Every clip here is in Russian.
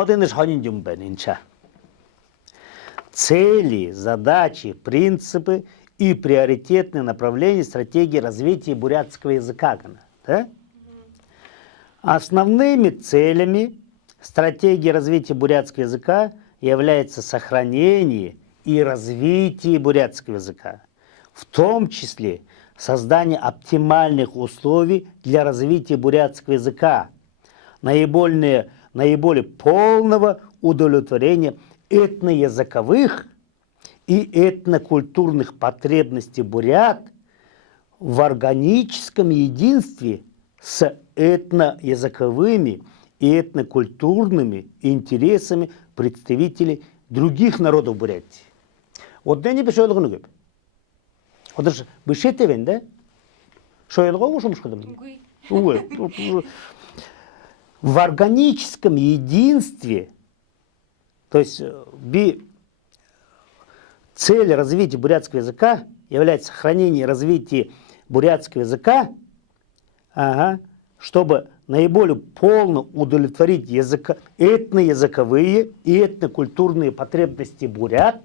Один из ханинджумбенинча. Цели, задачи, принципы и приоритетные направления стратегии развития бурятского языка. Да? Основными целями стратегии развития бурятского языка является сохранение и развитие бурятского языка, в том числе создание оптимальных условий для развития бурятского языка, наиболее полного удовлетворения этноязыковых и этнокультурных потребностей бурят в органическом единстве с этноязыковыми и этнокультурными интересами представителей других народов Бурятии. Вот не бешейлгы гөп. Вот же бешетевен, да? Шойлгы ушумш кыдым. В органическом единстве, то есть цель развития бурятского языка является сохранение и развитие бурятского языка, чтобы наиболее полно удовлетворить этноязыковые и этнокультурные потребности бурят,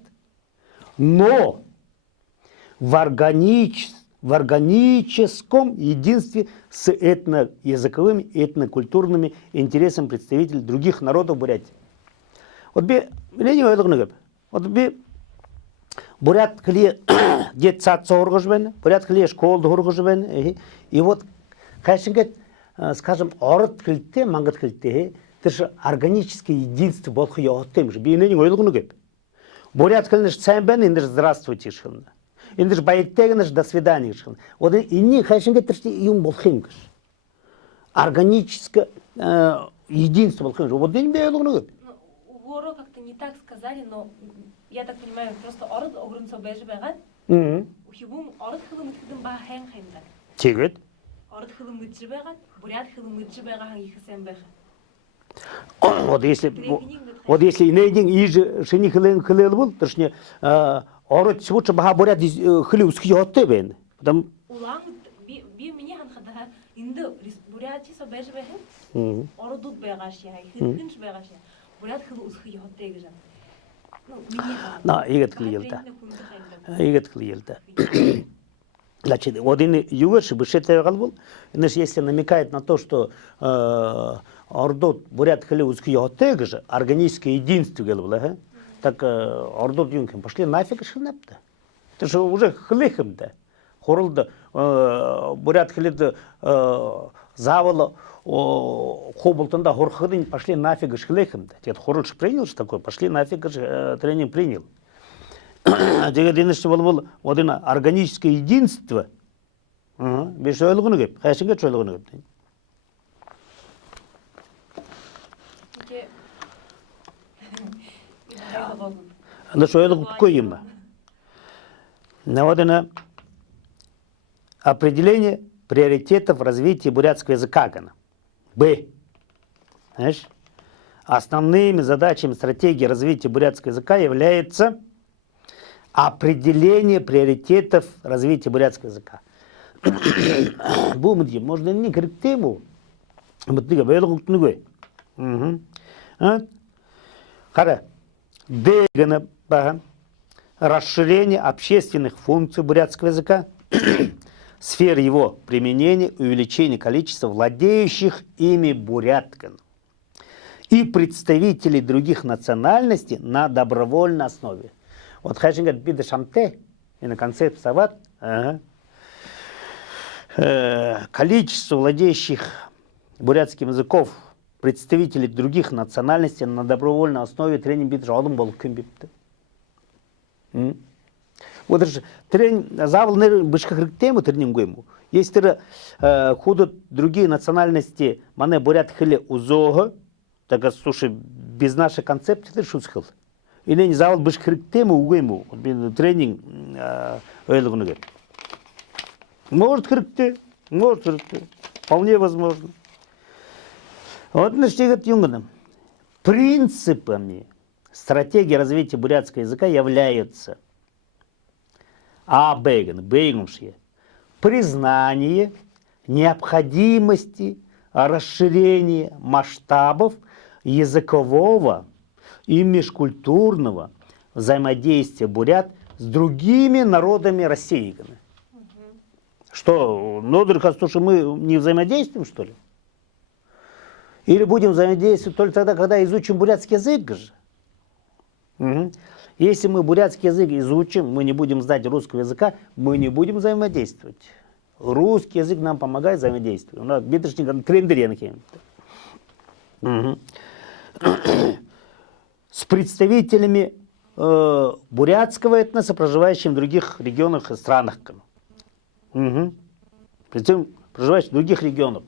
но в органическом единстве с этноязыковыми и этнокультурными интересами представителей других народов Бурятии. Вот бурят кле детсад сооргожбен, бурят кле школ доргожбен, и вот, конечно, скажем, орот клите, мангат клите, это же органическое единство болху йохтем же, бинени ойлгуну геп. Бурят кле сэмбен, индер здравствуйте шхын. Индер байттегнеш до свидания шхын. Вот и не, конечно, это же юм болхим каш. Органическое единство болхим же. Вот не ойлгуну геп. У Оро как-то не так сказали, но я так понимаю, просто орот огрунцо бежи бегат. Ухибум орот хылым итхидым ба хэн хэнда. Чегет? Орот хылым мыджи бегат, бурят хылым мыджи бега ханги хысен бега. Вот если инейдин иж шени хылын хылыл бул, точнее, орот чебуча баха бурят хылы уски йотте бен. Потому улан би меня хан хада инде буряти со бежи бега. Орот дут бега шия, хынш бега шия. Бурят хылы уски йотте гежа. На, игет клиелта. Значит, один югаш бешете галбул, если намекает на то, что ордот бурят хали узкий йотег же органическое единство галбул, так ордот юнкем пошли нафиг шхнапта. Это же уже хлихем-то. Хорулда бурят хали завало хобултанда хорхадын пошли нафиг шхлихем-то. Дед Хоруч принял что такое, пошли нафиг тренинг принял. Один органическое единство. Без ойлгуну геп. Хайшинга ойлгуну геп. Да ойлгу коима. Наводено определение приоритетов развития бурятского языка. Б. Знаешь? Основными задачами стратегии развития бурятского языка является определение приоритетов развития бурятского языка. Бумди, можно не говорить тему. Расширение общественных функций бурятского языка, сфер его применения, увеличение количества владеющих ими буряткан и представителей других национальностей на добровольной основе. Вот хайшин говорит, бида шамте, и на конце псават, количество владеющих бурятским языков, представителей других национальностей на добровольной основе тренинг бида жадым был кюмбипты. Вот же тренинг завал бышках тему тренинг ему. Если ходят другие национальности, мане бурят хили узого, так слушай, без нашей концепции ты шутскал. И не завал бышках тему угему, тренинг ойлгунуга. Может хрикте, может хрикте, вполне возможно. Вот наштегат юнгана. Принципами стратегии развития бурятского языка являются признание необходимости расширения масштабов языкового и межкультурного взаимодействия бурят с другими народами России. Что, что мы не взаимодействуем, что ли? Или будем взаимодействовать только тогда, когда изучим бурятский язык же? Мгм. Если мы бурятский язык изучим, мы не будем знать русского языка, мы не будем взаимодействовать. Русский язык нам помогает взаимодействовать. У нас бедочник трендеренки. С представителями бурятского этноса, проживающими в других регионах и странах. Представителями, проживающих в других регионах.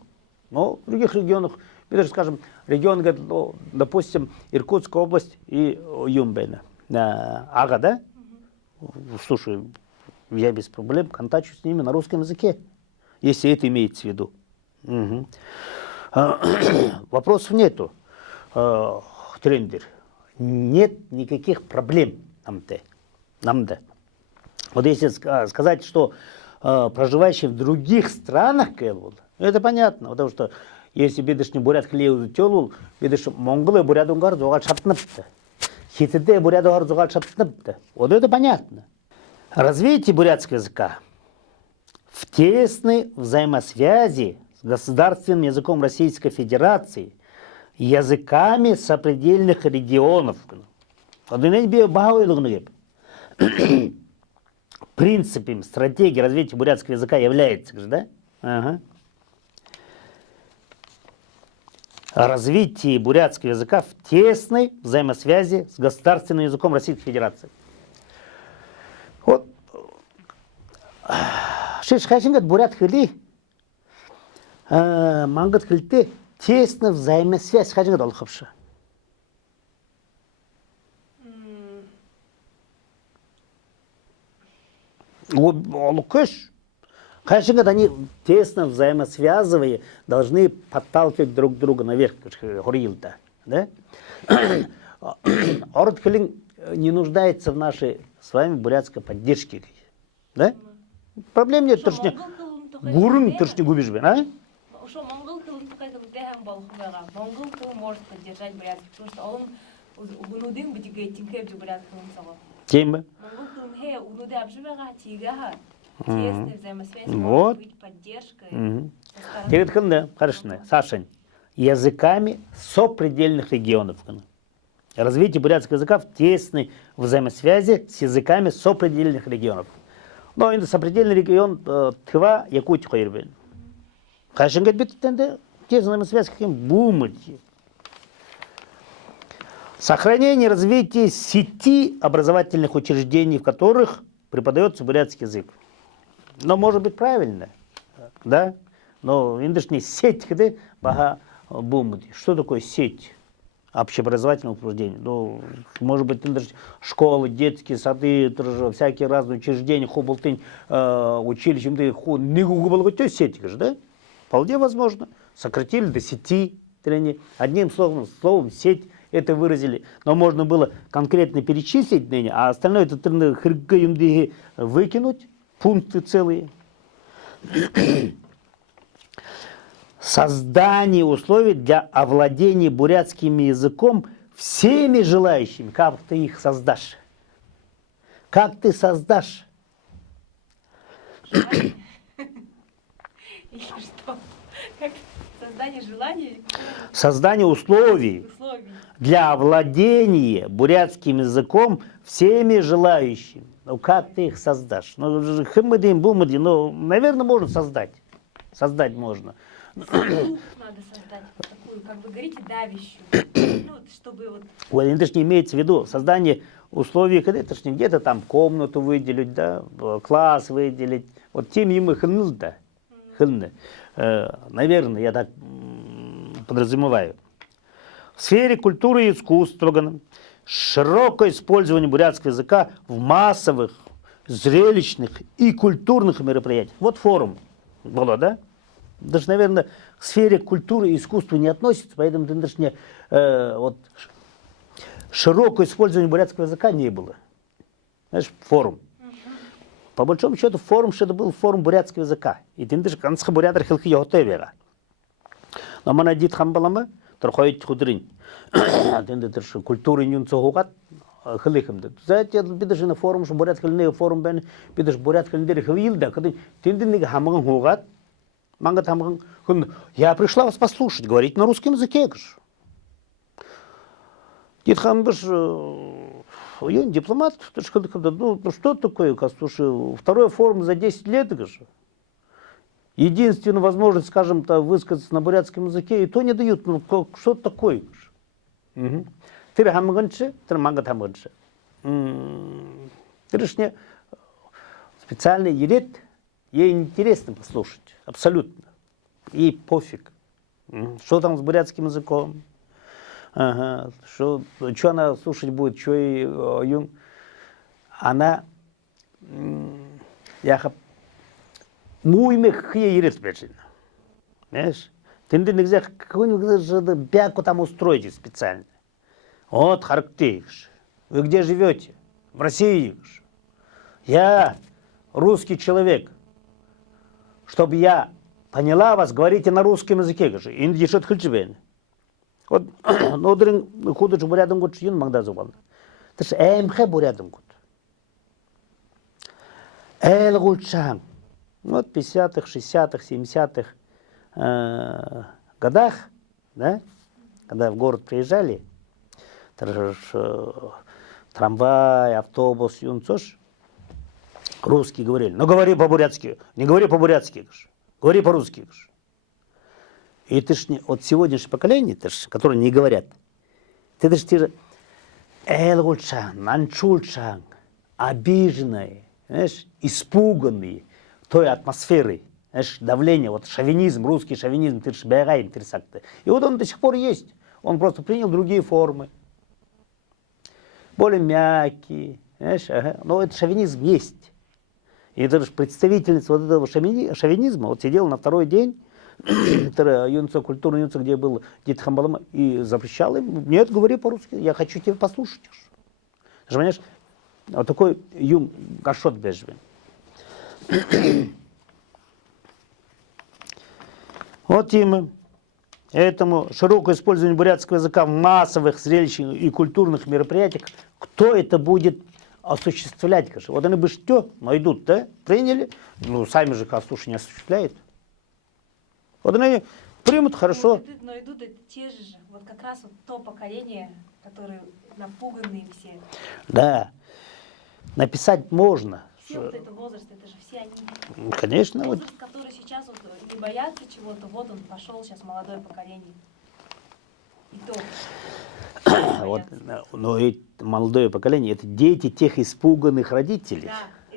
Но в других регионах, даже, скажем, регион, ну, допустим, Иркутская область и Юмбена. Ага, да? Слушай, я без проблем контачу с ними на русском языке, если это имеется в виду. Вопросов нету, трендер. Нет никаких проблем нам-то. Вот если сказать, что проживающие в других странах, это понятно, потому что если бедышни бурят хлею тёлул, бедыш монголы бурядунгар зугал шатныпты. Хитыде бурядунгар зугал шатныпты. Вот это понятно. Развитие бурятского языка в тесной взаимосвязи с государственным языком Российской Федерации, языками сопредельных регионов. Принципом стратегии развития бурятского языка является, да? Ага. Развитие бурятского языка в тесной взаимосвязи с государственным языком Российской Федерации. Вот. Шишхашингат бурят хили, мангат хильте тесная взаимосвязь хашингат алхапша. Алукыш. Хашингат они тесно взаимосвязывая должны подталкивать друг друга наверх, горилда, да? Ордхилинг не нуждается в нашей с вами бурятской поддержке, да? Проблем нет, точно. Гурун точно губишь, а? Что монгол тылын tukaytılıkta балхуга, монгол тыл может поддержать бурятский, потому что он унудин битиге тинкеп бурят тылын сага. Тема. Монгол тылын хе унуде абжибага тига. Тесная взаимосвязь, вот. Быть поддержкой. Перед да, хорошо, Сашень, языками сопредельных регионов. Развитие бурятского языка в тесной взаимосвязи с языками сопредельных регионов. Но это сопредельный регион Тыва, Якутия, Хайрбен. Хорошо, говорит, те взаимосвязи каким бумаги. Сохранение и развитие сети образовательных учреждений, в которых преподается бурятский язык. Но может быть правильно, да? Но индышни сеть, где бага бумаги. Что такое сеть общеобразовательных учреждений? Ну, может быть, школы, детские сады, всякие разные учреждения, хубалтынь, училища, не гугубал, сеть, да? Вполне возможно. Сократили до сети. Одним словом, сеть это выразили. Но можно было конкретно перечислить ныне, а остальное это выкинуть. Пункты целые. Создание условий для овладения бурятским языком всеми желающими. Как ты их создашь? Как ты создашь? Или что? Как создание желаний? Создание условий для овладения бурятским языком всеми желающими. Ну, как ты их создашь? Ну, хымадим, бумадим, ну, наверное, можно создать. Создать можно. Надо создать такую, как вы говорите, давящую. Ну, чтобы вот... Это же не имеется в виду создание условий, когда это же не где-то там комнату выделить, да, класс выделить. Вот тем ему хыныл, да. Наверное, я так подразумеваю. В сфере культуры и искусства широкое использование бурятского языка в массовых, зрелищных и культурных мероприятиях. Вот форум было, да? Даже, наверное, к сфере культуры и искусства не относится, поэтому даже не, вот, широкое использование бурятского языка не было. Знаешь, форум. По большому счету, форум, что это был форум бурятского языка. И ты даже конца бурятар хилки йохтевера. Но мы надит хамбалама, торхойт худрин. Тенде тырш культура нюн цогугат хылыхымды. Зате бидеш на форум, что бурят хыльны форум бен, бидеш бурят хыльны хвилда, когда тенде нега хамаган хугат, манга тамаган. Я пришла вас послушать, говорить на русском языке. Дед хамбыш, он дипломат, ну что такое, слушай, второй форум за 10 лет, единственная возможность, скажем, высказаться на бурятском языке, и то не дают, ну что такое. Ты хамганче, ты манга хамганче. Ты не специальный елет, ей интересно послушать, абсолютно. Ей пофиг, что там с бурятским языком. Ага, что она слушать будет, что и юн. Она, я муймех ей ерет спрячено. Знаешь? Ты нельзя какую-нибудь бяку там устроить специально. Вот характер. Вы где живете? В России. Я русский человек. Чтобы я поняла вас, говорите на русском языке. Инди что-то хлебен. Вот, но дрын худо ж бурядым год шин маңда зубал. Ты ж эмхе бурядым год. Эл гульчан. Вот в 50-х, 60-х, 70-х годах, да, когда в город приезжали, трамвай, автобус, юнцош, русские говорили, ну говори по-бурятски, не говори по-бурятски, говори по-русски. И ты ж от сегодняшнего поколения, которые не говорят, ты же элгульчан, манчульчан, обиженные, знаешь, испуганные той атмосферой, знаешь, давление, вот шовинизм, русский шовинизм, ты ж бегай, интерсакты. И вот он до сих пор есть, он просто принял другие формы, более мягкие, знаешь, но этот шовинизм есть. И это же представительница вот этого шовинизма, вот сидела на второй день, юнца, культурный юнца, где был Дед Хамбалама, и запрещал им, нет, говори по-русски, я хочу тебя послушать. Ты понимаешь, вот такой юм гашот бежвин. Вот им, этому широкое использование бурятского языка в массовых зрелищных и культурных мероприятиях, кто это будет осуществлять, конечно. Вот они бы что найдут, да, приняли, ну сами же, слушай, не осуществляют. Вот они примут хорошо. Но идут те же, вот как раз вот то поколение, которые напуганные все. Да, написать можно. Все вот это возраст, это же все они. Конечно. Возраст, который сейчас вот не боятся чего-то, вот он пошел сейчас молодое поколение. И то. Вот, но и молодое поколение, это дети тех испуганных родителей.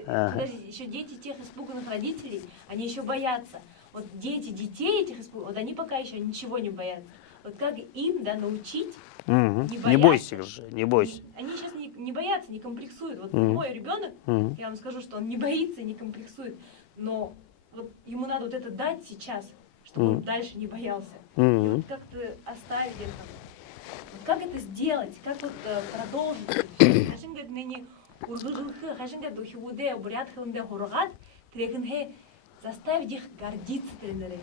Да, подожди, еще дети тех испуганных родителей, они еще боятся. Вот дети детей этих испуганных, вот они пока еще ничего не боятся. Вот как им, да, научить не бояться. Не бойся же, не бойся. Они сейчас не боятся, не комплексуют. Вот мой ребенок, я вам скажу, что он не боится, не комплексует. Но вот ему надо вот это дать сейчас, чтобы он дальше не боялся. Вот как-то оставить это. Вот как это сделать? Как вот продолжить? Хашин говорит, ныне ургылхы, хашин говорит, ухивуде, бурят хылынде хургат, трегенге заставить их гордиться тренеры.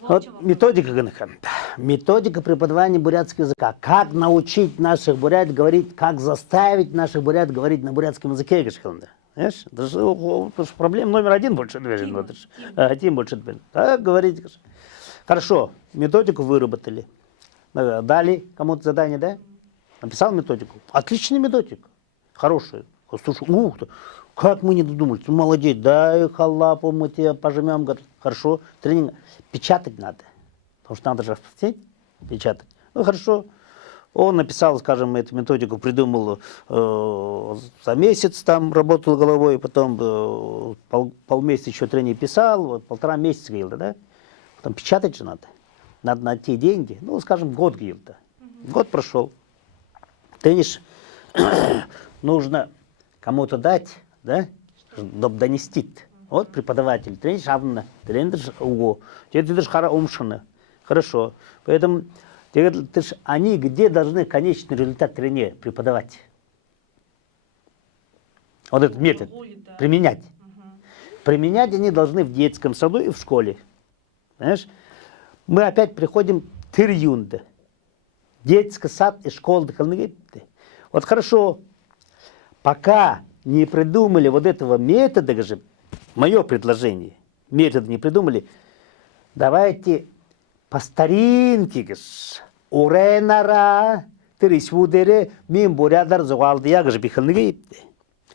Вот методика, методика преподавания бурятского языка. Как научить наших бурят говорить, как заставить наших бурят говорить на бурятском языке, знаешь? Это же проблема номер один больше движения. Тим больше движения. Так говорить. Хорошо, методику выработали. Дали кому-то задание, да? Написал методику. Отличная методика. Хорошая. Слушай, ух ты, как мы не додумались. Молодец, дай халапу, мы тебя пожмем. Говорит, хорошо, тренинг. Печатать надо. Потому что надо же распространять, печатать. Ну, хорошо. Он написал, скажем, эту методику, придумал за месяц, там работал головой, потом полмесяца еще тренинг писал, вот, 1,5 месяца, говорил, да? Потом печатать же надо. Надо найти деньги. Ну, скажем, год, говорил, да. Год прошел. Трениш нужно кому-то дать, да, чтобы донести. Вот преподаватель, трениш авна, трениш уго. Ты ж хара умшина. Хорошо. Поэтому они где должны конечный результат тренера преподавать? Вот этот метод. Применять. Применять они должны в детском саду и в школе. Знаешь? Мы опять приходим к июнда. Детский сад и школа. Вот хорошо, пока не придумали вот этого метода, же, мое предложение, метод не придумали, давайте по старинке, уренара, тырисвудере, мин бурядар зуалды я же бихалныгы.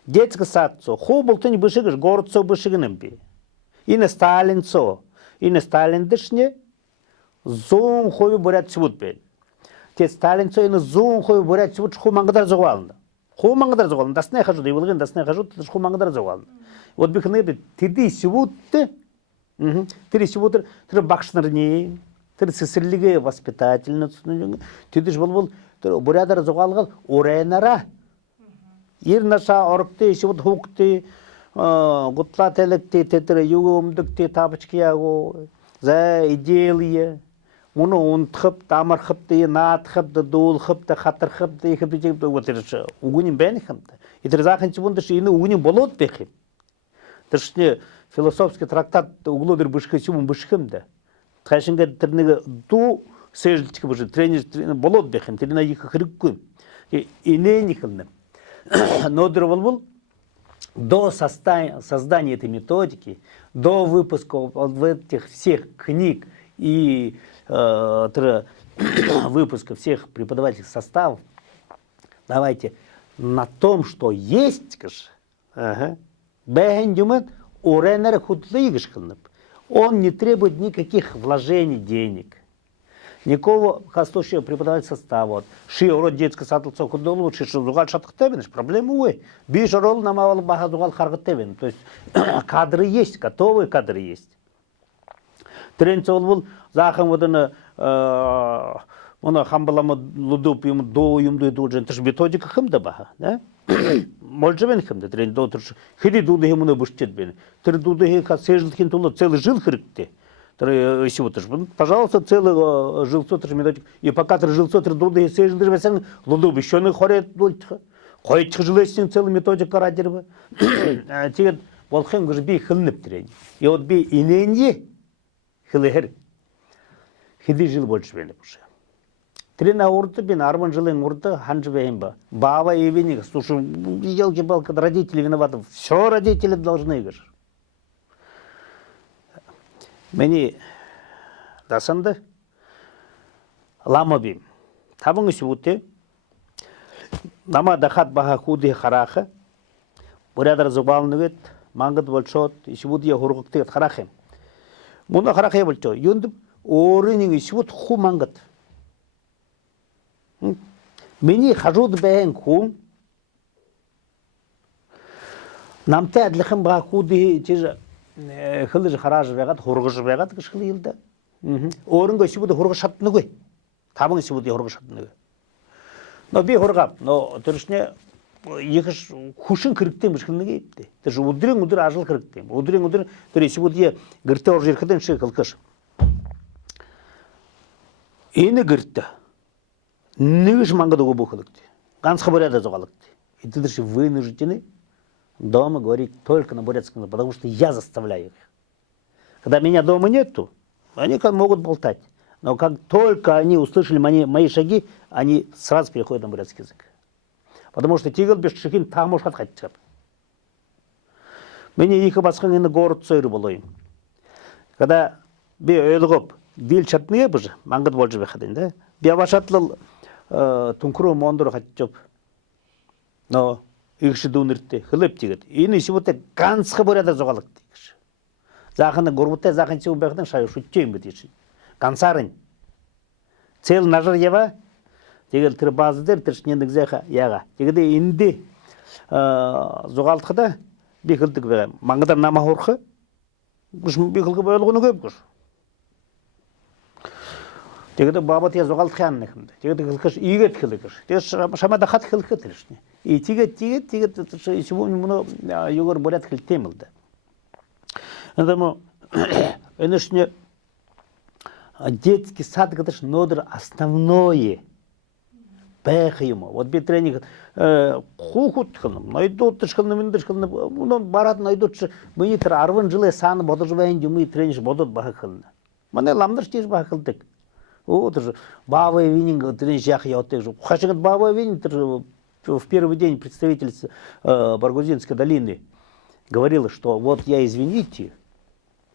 Детский сад, хо болтын бышыгыш, город со бышыгыным би. И на Сталин со, и на Сталин дышне, зон хой бурят свуд бен. Те Сталин со, и на зон хой бурят свуд, хо мангадар зуалды. Хо мангадар зуалды, да сне хожу, да и волгын, да сне хожу, хо мангадар зуалды. Вот бихалныгы, тиди свуд, тиди свуд, тиди бакшнарни, тиди сесерлиге воспитательницу, тиди ж бол бурядар зуалгал, уренара. Ирнаша оркте, свуд хукте, гутла телекте, тетре югумдукте, табачкияго, за идеалия. Муну унтхып, тамархыпты, натхыпты, дулхыпты, хатырхыпты, ихыпты, вот это угуним бенихымты. И трезаханчы бунды ши ины угуним болот бехим. Тышне философский трактат углодыр бышхы сюмун бышхымды. Тхайшынга тірнегі ду сэжлчики бышхы, тренер болот бехим, трена ихы хырыккым. И не нихылным. Но был до создания этой методики, до выпуска вот этих всех книг и выпуска всех преподавательских составов, давайте на том, что есть, он не требует никаких вложений денег. Никакого хастущего преподавательского состава. Шиород детский сад худолу, шишузугал шатхтевин, проблема увы. Бишарол намавал бахазугал харгтевин. То есть кадры есть, готовые кадры есть. Тренцол был захам вот она хамбалама лудуп ему до юмду дуджен. Это же методика хымда баха, да? Может бен хымда трен до турш. Хиди дуды ему на бушчет бен. Трен дуды хи сежлхин тула целый жил хрыкте. Пожалуйста, целый жилсотр методик. И пока ты жилсотр дуды сежлдыр весен лудуп еще не хорет дультха. Хоит жилесин целый методик карадерба. Тигет волхем гыж би хылнып трен. И вот би иненье хылыхер. Хиди жил больше бен уже. Трена урты бен арман жилын урты ханжы бен. Баба и виник. Слушай, елки-палки, родители виноваты. Все родители должны гыж. Мені дасанды лама бим. Табыңы сюбутте. Нама дахат баха худи харахы. Бурядар зубалны вет. Мангыд болчот. Сюбудия хургукты харахым. Муна харахы болчо. Юндып орынын сюбут ху мангыд. Мені хажуд бәйін ху. Намты әдліхім баха худи чижа. Хылыжы харажы бәғат, хурғыжы бәғат кышқылы елді. Орын көсі бұды хурғы шаттыны көй. Табың есі бұды хурғы шаттыны көй. Но бей хурғап, но түрішіне екіш хушын кіріктен бұшқылыны кейіпті. Түріші ұдырын ажыл кіріктен. Ұдырын түресі бұды гірті ор жеркіден шық қылқыш. Ені гіртті. Нүгіш маңғыды көбі қылықты. Қансқы бұряда зоғалықты. И түріші вынуждены дома говорить только на бурятском, потому что я заставляю их. Когда меня дома нету, они могут болтать. Но как только они услышали мои шаги, они сразу переходят на бурятский язык. Потому что тигл без шихин там может отходить. Мне их обосхали на город Цойру было. Когда би ойлгоп дил чатные боже, мангат больше выходит, да? Би вашатлал тункру мондор хотчоп. Но ихші дуныртты, хылып тегет. Ені сібіті қансқы бөреді жоғалық дейкші. Зақыны ғұрбытты зақын сеуін бәқтің шайы шүттейін бітеші. Қансарын. Цел нажыр ева, тегел тір базыдыр, тіршінендік зәқа яға. Тегеді енді жоғалтықыда бекілдік бәға. Маңғыдар нама хорқы, бекілгі бәліғыны көп күш. Тегеді баба тия жоғалтық янын әкімді. Тегеді қылқыш үйгет қылықыш. Тегеді шамада қат қылқы тірішіне. И тигет, сегодня много югор бурят хильтемилда. Поэтому, конечно, детский сад, это же нодр основное. Пэх ему. Вот би тренинг хухут хылым, найдут тышкылны, миндышкылны, барат найдут, мы не арван жилы саны бодожвайын, мы тренинг бодот бахы хылны. Мане ламдыр штеш бақылдық. О, тоже Баба Вининг, тренжах я вот же. Хашигат Баба Вининг, в первый день представительница Баргузинской долины говорила, что вот я, извините,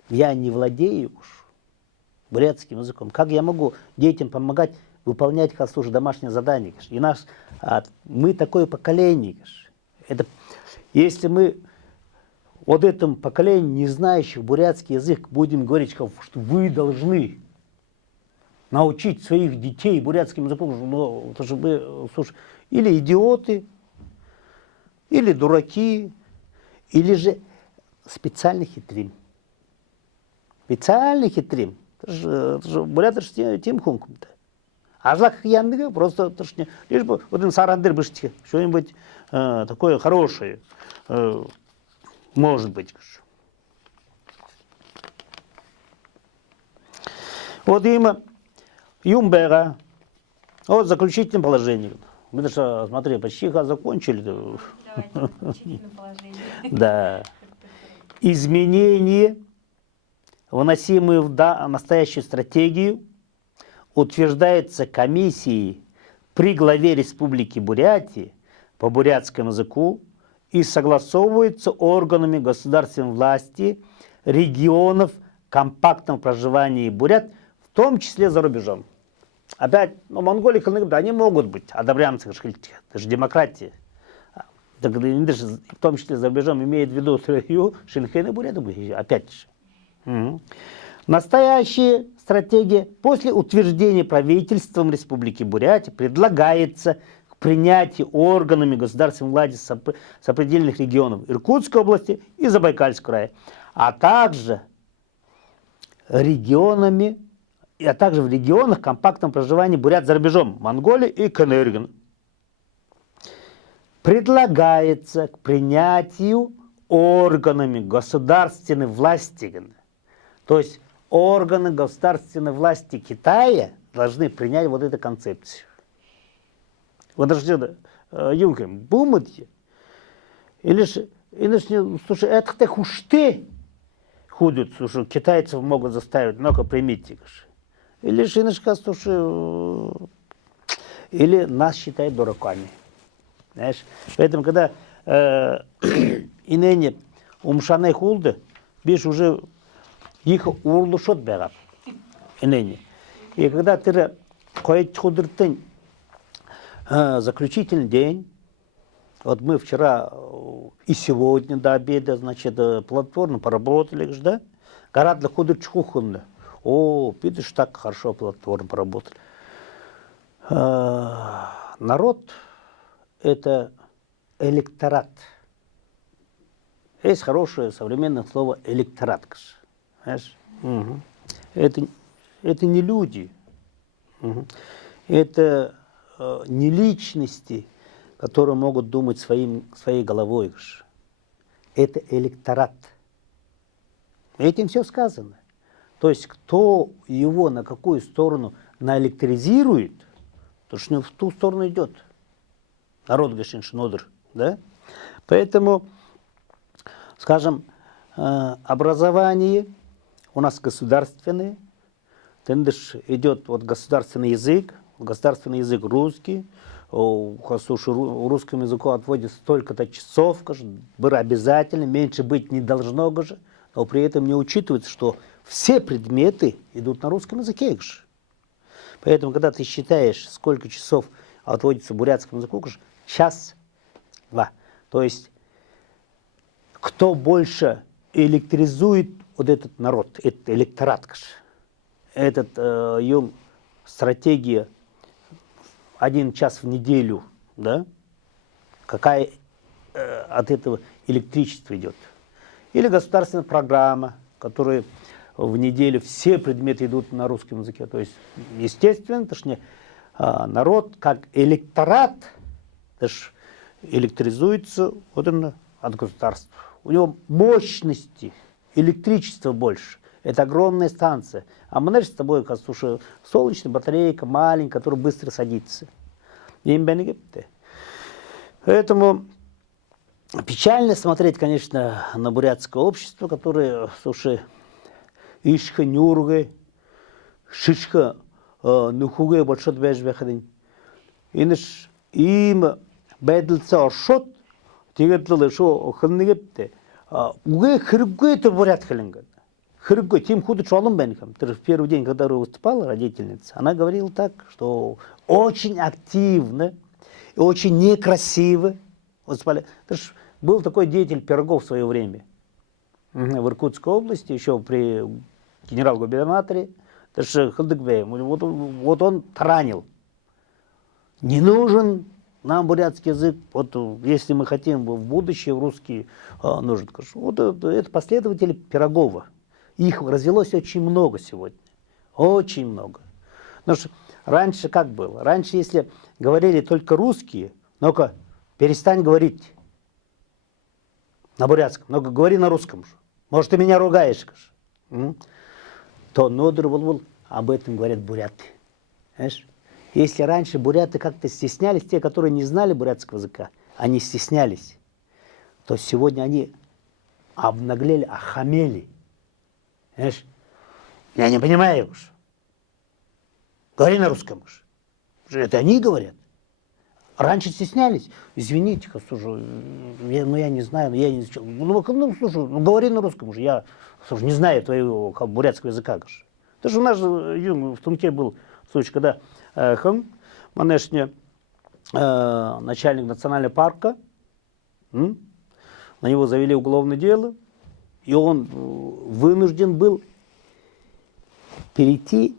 я не владею уж бурятским языком. Как я могу детям помогать выполнять, как слушай, домашнее задание? И мы такое поколение. Это, если мы вот этому поколению, не знающих бурятский язык, будем говорить, что вы должны научить своих детей бурятским языком, ну, это же вы, слушай, или идиоты, или дураки, или же специально хитрим. Специально хитрим. Это же буряты же тем хунком-то. А злак яндыга просто лишь бы один сарандыр бышти, что-нибудь такое хорошее, может быть. Вот имя Юмбера. Вот заключительное положение. Мы даже, смотри, почти закончили. Давайте, заключительное положение. Да. Изменения, вносимые в настоящую стратегию, утверждается комиссией при главе Республики Бурятия по бурятскому языку и согласовывается органами государственной власти регионов компактного проживания бурят, в том числе за рубежом. Опять, ну, Монголии, они могут быть одобрямцы, это же демократия. В том числе за рубежом имеет в виду Шинхен и Бурят, опять же. Настоящая стратегия после утверждения правительством Республики Бурятия предлагается к принятию органами государственной власти сопредельных регионов Иркутской области и Забайкальского края, а также в регионах компактного проживания бурят за рубежом Монголии и КНР. Предлагается к принятию органами государственной власти, то есть органы государственной власти Китая должны принять вот эту концепцию. Вот даже Юнкер, думаете? Или слушай, это уж ты ходят, слушай, китайцев могут заставить, ну-ка примите. Или шинышка, слушай, или нас считают дураками. Знаешь? Поэтому, когда и ныне умшаны хулды, бишь уже их урлушот бегап. И ныне. И когда ты коить худыртын заключительный день, вот мы вчера и сегодня до обеда, значит, платформу поработали, да? Гораздо худыр чухунда. О, видишь, так хорошо платформу поработали. Народ – это электорат. Есть хорошее современное слово электорат. Знаешь? Угу. Это не люди. Угу. Это не личности, которые могут думать своей головой. Это электорат. Этим все сказано. То есть, кто его на какую сторону наэлектризирует, то что в ту сторону идет. Народ гашиншнодр, да? Поэтому, скажем, образование у нас государственное, идет вот государственный язык русский, русскому языку отводится столько-то часов, было обязательно, меньше быть не должно, но при этом не учитывается, что все предметы идут на русском языке. Поэтому, когда ты считаешь, сколько часов отводится бурятскому языку, час-два. То есть, кто больше электризует вот этот народ, этот электорат, этот стратегия 1 час в неделю, да? Какая от этого электричество идет. Или государственная программа, которая в неделю все предметы идут на русском языке. То есть, естественно, народ как электорат электризуется вот от государства. У него мощности, электричества больше. Это огромная станция. А мы, знаешь, с тобой, слушай, солнечная батарейка маленькая, которая быстро садится. Поэтому печально смотреть, конечно, на бурятское общество, которое, слушай, ишха, нюргы, шишка нухуге бачот бежбехадин. Инеш им бедлца шот тигэтлээ шо хыннигепте. Уге хыргге то бурят хылынган. Хыргге тем худо чолом бенкам. В первый день, когда выступала родительница, она говорила так, что очень активно и очень некрасиво выступали. Был такой деятель Пирогов в свое время в Иркутской области, еще при генерал-губернаторе. Вот он таранил. Не нужен нам бурятский язык, вот если мы хотим в будущее русский нужен. Вот это последователи Пирогова. Их развелось очень много сегодня. Очень много. Потому что раньше как было? Раньше, если говорили только русские, ну-ка, перестань говорить на бурятском, ну-ка, говори на русском же. Может, ты меня ругаешь, то Нодр был, об этом говорят буряты. Знаешь? Если раньше буряты как-то стеснялись, те, которые не знали бурятского языка, они стеснялись, то сегодня они обнаглели, охамели. Знаешь? Я не понимаю уж. Говори на русском уж. Это они говорят. Раньше стеснялись. Извините, слушай, я не знаю, я не изучал. Слушай, говори на русском уже. Я, слушай, не знаю твоего бурятского языка. Потому что у нас в Тумке был случай, когда манешня начальник национального парка, на него завели уголовное дело, и он вынужден был перейти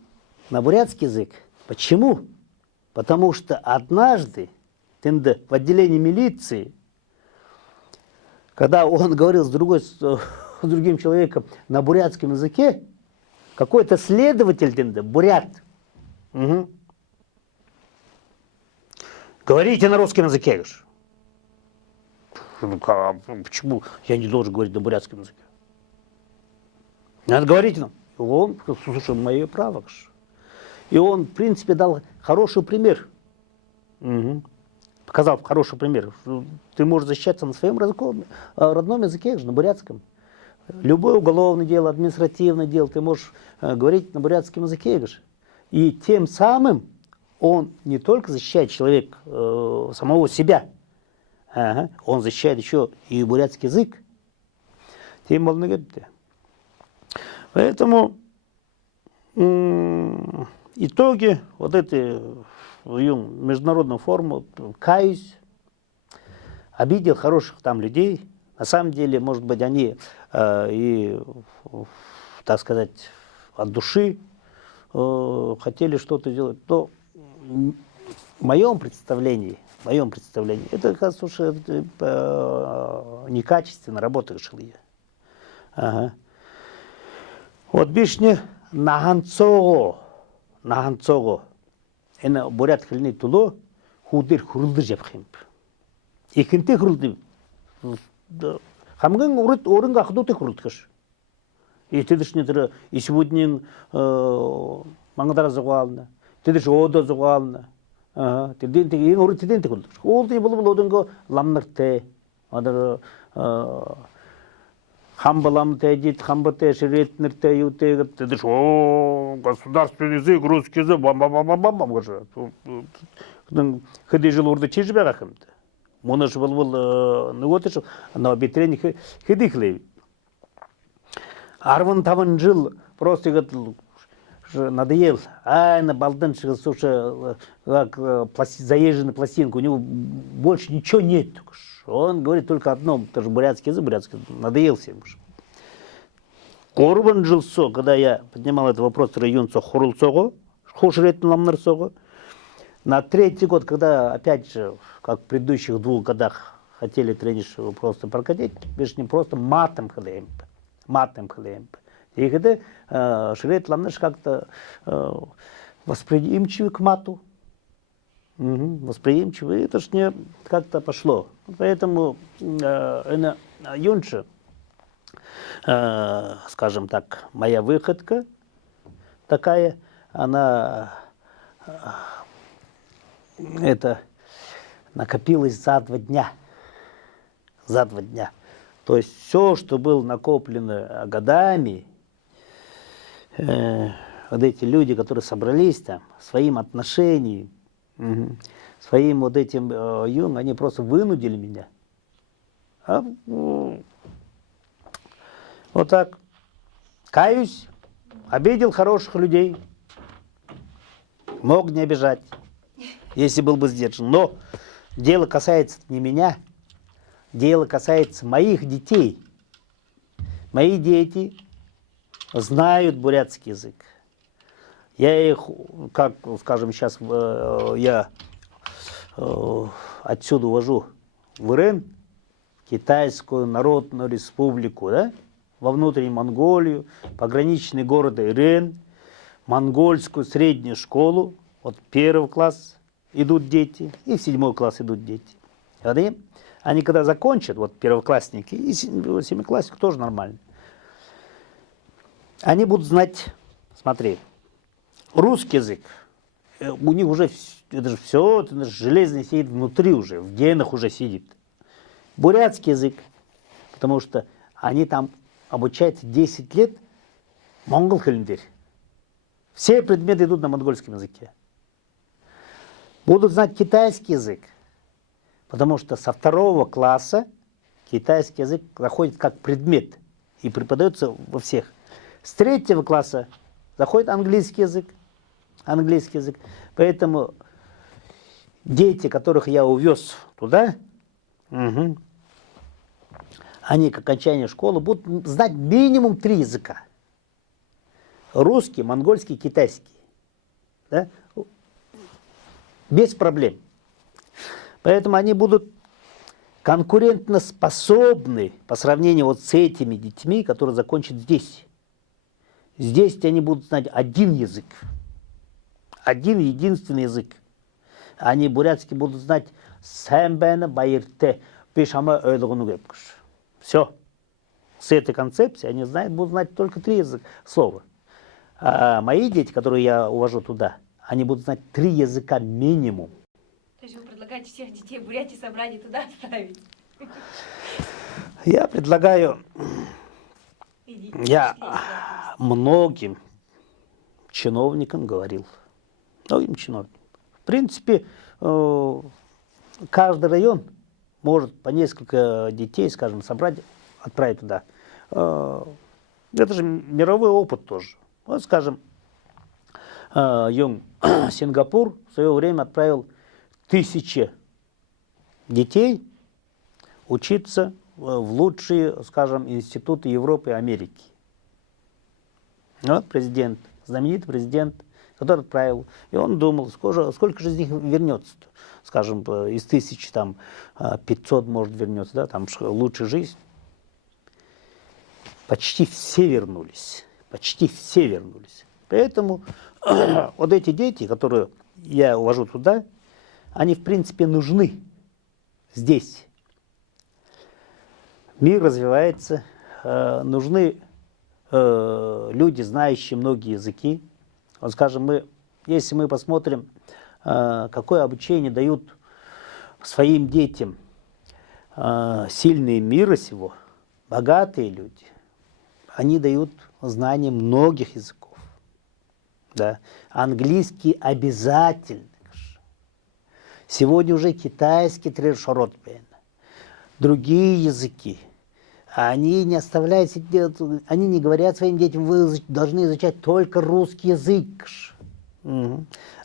на бурятский язык. Почему? Потому что однажды в отделении милиции, когда он говорил с другим человеком на бурятском языке, какой-то следователь бурят. Говорите на русском языке. Почему я не должен говорить на бурятском языке? Надо говорить нам. Он, слушай, мое право. И он, в принципе, дал хороший пример. Показал хороший пример. Ты можешь защищаться на своем родном языке, на бурятском. Любое уголовное дело, административное дело, ты можешь говорить на бурятском языке. И тем самым он не только защищает человека самого себя, он защищает еще и бурятский язык. Тем более. Поэтому итоги вот этой международного форума, каюсь, обидел хороших там людей. На самом деле, может быть, они и, так сказать, от души хотели что-то делать. Но в моем представлении, это, кажется, некачественно работаешь ли я. Вот бишне наганцого, это бурят хилни туло, худер хурулдыр жапхимп. Икинте хурулдыр. Хамган орынга хдоты хурулдыр. И ты дышь не тра, и сегодня мангадара загуална, ты дышь ода загуална, ты день ты ин орын ты день ты хурулдыр. Ол ты был одынга ламнарте, адар хамбаламте дит, хамбате шеретнерте юте, ты дышь государственный язык, русский язык, бам-бам-бам-бам-бам, говорят. Ходи жил урда чижбе рахымты. Моно ж был ну вот еще на обетрение хидихлей. Арван таван жил просто говорит надоел. На балдан слушай как заезженный пластинку, у него больше ничего нет. Он говорит только одно, тоже бурятский язык, надоел всем уже. Корбан жил со, когда я поднимал этот вопрос район со хорулцого, хошретн ламнарцого. На третий год, когда опять же, как в предыдущих 2 годах хотели тренинг просто прокатить, бишь не просто матом ходим. И когда шрет ламнаш как-то восприимчивый к мату. Восприимчивый, это ж не как-то пошло. Поэтому юнша, скажем так, моя выходка такая, она это накопилось за 2 дня. То есть все, что было накоплено годами, вот эти люди, которые собрались там, своим отношением, своим вот этим Юнг, они просто вынудили меня. Вот так. Каюсь, обидел хороших людей. Мог не обижать, если был бы сдержан. Но дело касается не меня, дело касается моих детей. Мои дети знают бурятский язык. Я их, как, скажем, сейчас я отсюда увожу в Ирен, Китайскую Народную Республику, да? Во внутреннюю Монголию, пограничный город Ирен, монгольскую среднюю школу, вот 1 класс идут дети, и в 7 класс идут дети. Они когда закончат, вот первоклассники, и 7-классник тоже нормально, они будут знать, смотри, русский язык, у них уже это же все, это же железный сидит внутри уже, в генах уже сидит. Бурятский язык, потому что они там обучаются 10 лет монгол хилиндер. Все предметы идут на монгольском языке. Будут знать китайский язык, потому что со 2 класса китайский язык заходит как предмет и преподается во всех. С 3 класса заходит английский язык. Английский язык. Поэтому дети, которых я увез туда, они к окончанию школы будут знать минимум 3 языка. Русский, монгольский, китайский. Да? Без проблем. Поэтому они будут конкурентно способны по сравнению вот с этими детьми, которые закончат здесь. Здесь они будут знать 1 язык. 1 единственный язык. Они бурятский будут знать сэмбэна байрте пишама ödөгүнү. Все. С этой концепцией они знают, будут знать только 3 слова. А мои дети, которые я увожу туда, они будут знать 3 языка минимум. То есть вы предлагаете всех детей Бурятии собрать и туда отправить? Я предлагаю, Идите, я пошли, многим чиновникам говорил, многим чиновникам. В принципе, каждый район может по несколько детей, скажем, собрать, отправить туда. Это же мировой опыт тоже. Вот, скажем, Сингапур в свое время отправил 1000 детей учиться в лучшие, скажем, институты Европы и Америки. Вот президент, знаменитый президент, который отправил. И он думал, сколько же из них вернется. Скажем, из 1000, там, 500, может, вернется, да, там лучшая жизнь. Почти все вернулись. Почти все вернулись. Поэтому вот эти дети, которые я увожу туда, они, в принципе, нужны здесь. Мир развивается, нужны люди, знающие многие языки. Вот, скажем, если мы посмотрим, какое обучение дают своим детям сильные мира сего, богатые люди, они дают знания многих языков. Да. Английский обязательно. Сегодня уже китайский трешорот, другие языки. Они не оставляют, они не говорят своим детям, вы должны изучать только русский язык.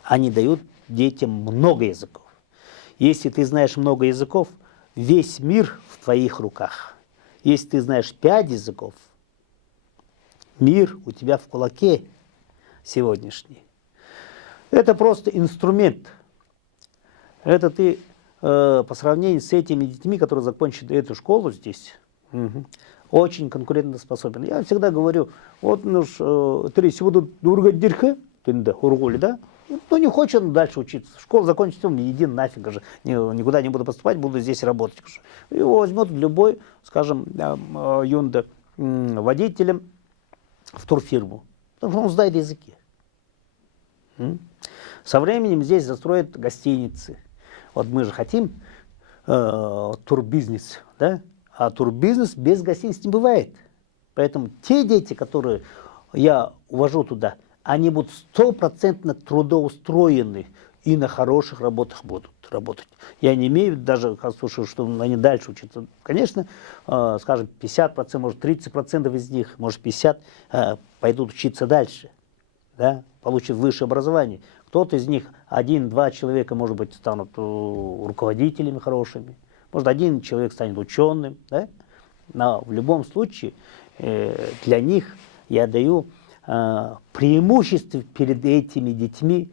Они дают детям много языков. Если ты знаешь много языков, весь мир в твоих руках. Если ты знаешь 5 языков, мир у тебя в кулаке сегодняшний. Это просто инструмент. Это ты по сравнению с этими детьми, которые закончат эту школу здесь, очень конкурентоспособен. Я всегда говорю, вот ты сегодня дургадирха, да? Ну, не хочет он дальше учиться. Школу закончить, он иди нафиг же. Никуда не буду поступать, буду здесь работать. Его возьмет любой, скажем, водителем в турфирму. Потому что он знает языки. Со временем здесь застроят гостиницы. Вот мы же хотим турбизнес, да? А турбизнес без гостиниц не бывает. Поэтому те дети, которые я увожу туда, они будут 100% трудоустроены и на хороших работах будут работать. Я не имею в виду даже, слушай, что они дальше учатся. Конечно, скажем, 50%, может 30% из них, может 50% пойдут учиться дальше, да, получат высшее образование. Кто-то из них, 1-2 человека, может быть, станут руководителями хорошими, может, 1 человек станет ученым, да? Но в любом случае для них я даю преимущество перед этими детьми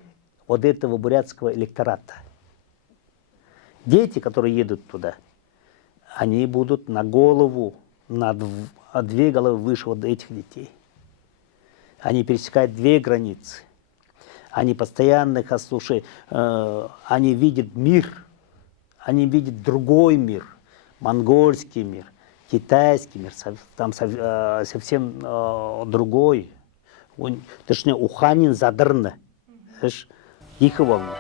вот этого бурятского электората. Дети, которые едут туда, они будут на голову, на 2 головы выше вот этих детей. Они пересекают 2 границы. Они постоянно, слушай, они видят мир, они видят другой мир, монгольский мир, китайский мир, там совсем другой. Точнее, уханин задырны, их волны.